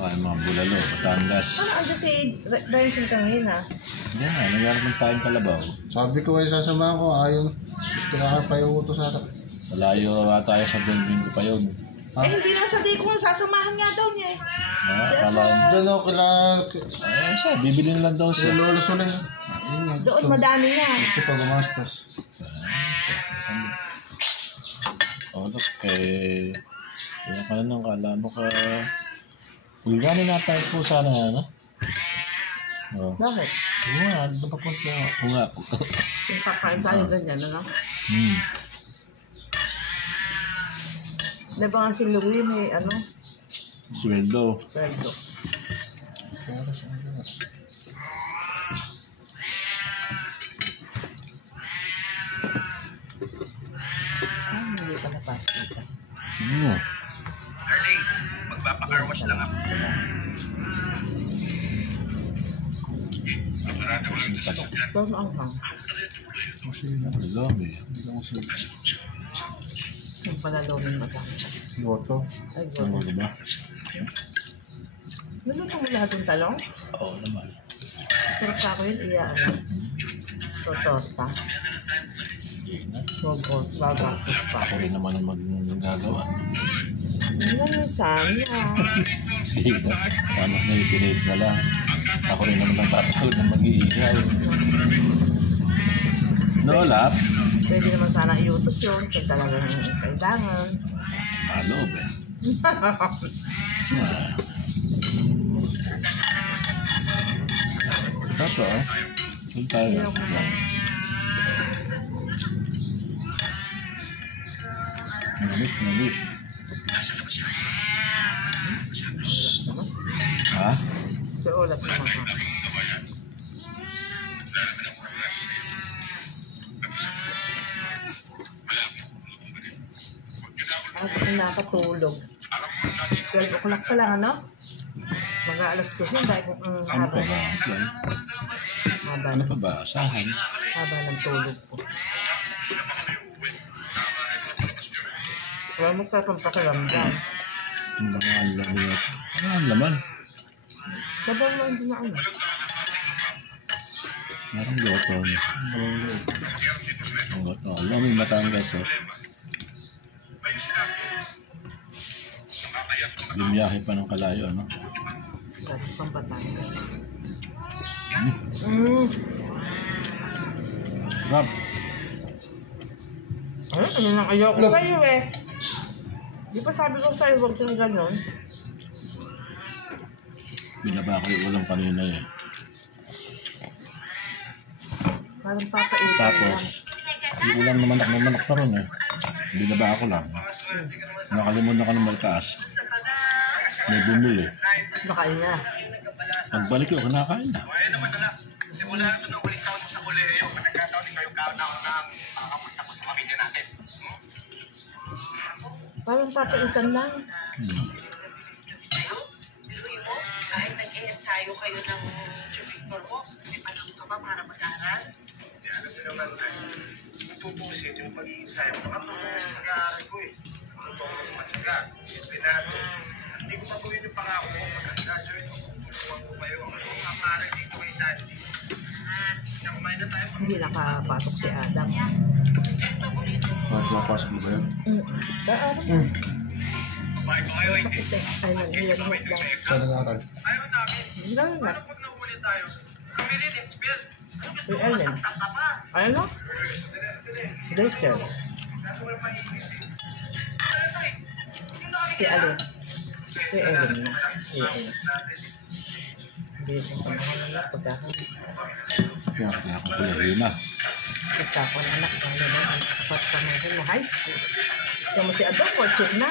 saka yung mga bulalo, Batangas. Ano si Ryan kanina ha? Hindi nga, nangyari ng tayong Kalabaw. Sabi ko ay sasamahan ko, ayaw. Gusto na pa yung utos ata. Malayo tayo sa building ko pa yun. Ha? Eh, hindi naman sabi ko sasamahan nga daw niya eh. Diyan ako kila... Ay, siya, bibili na lang daw siya. Lolo Solay. Doon madami niya. Gusto pa gumastos. Look, kaya ka na kala mo ka... Ulgani na tayo po sana, ano? Oh. Bakit? Oo nga, ano pa punta? Oo nga. Yung kakain tayo ganyan, ano? Diba nga si Louie may ano? Sweldo. Sweldo. Saan hindi pa napasita? Darling, magpapakarwash lang ako. Sarado ko lang sa sasakyan. Doon ang hang. Dami. Yung palalomin matang. Goto. Ay, Ano goto. ba? Niluto mo lahat yung talong? Oo naman. Sarap ka ko yun, iya ano? Totorta. Gogot, babakot pa. Ako rin naman ang magagawa. Ano yung sana? Hindi na. Tama na ipinate na lang. Ako rin naman ang papatod na mag-iigaw. No, lap? Pwede naman sana iutos yun kung talagang kailangan. Maloob eh. Tato ah. Saan tayo? Nalis. Ha? So, ulat naman ha. Ako nakatulog. 12 o'clock pa lang, ano? Mag-aalas 2 yun dahil kung Ano pa ba? Ano pa ba? Asahan? haba ng tulog ko. Wala mo ka pang pakiramdam. Ang mga laman. Ano ang laman? Sabang lang din na ano. Meron goto. Ang goto. Alam mo yung Batangas oh. Bibiyahe pa ng kalayo, ano? Kasi pang Batangas. Rob. Ano nang ayaw ko sa'yo eh. Di ba sabi ko sa'yo, huwag kang gano'n? Binaba ko yung ulam kanina eh. Parang papaitan Tapos, yung ulam na manak pa ron eh. Binaba ako lang. Nakalimutan ka ng maltaas. May bumili. Nakain niya. Pagbalik ko, kinakain na. Simula na ito ng ulit taon sa koleyo. Nagkataon din kayo kaon ako ng makakapunta ko sa pamilya natin. Parang papaitan lang. Biluin mo, kahit nag-e-ensayo kayo ng tutor mo, may panahon ka ba para mag-aaral? Alam niyo naman, natutusin yung pag-iinsayo. Nakatutusin sa pag-aaral ko eh. Totoo ng matyaga. Disiplinado. Hindi ko pagawin yung pangako ko. Pag-graduate ko, tutulungan ko kayo. Ano nga para dito kay Sandy? Kumain na tayo. Hindi nakapasok si Adam. Mapapasok mo ba yan? Kaaram. Kumain ko kayo. Sakit eh. Ay, nag-iwan mo lang. Saan nangaral? Ayaw namin. Hindi na. Paano pag nahuli tayo? Namili din, Spill. Ano gusto Uy, mo? Ellen. Masaktan ka pa. Ano? Rachel. Si Alin. Si Ellen mo. Si Ellen. Hindi siya panahalalap. Kaya ako kulahin na. Pagkakon anak ng naman ang apat pamangkin mo high school. Kaya mo si Adam, fortune na.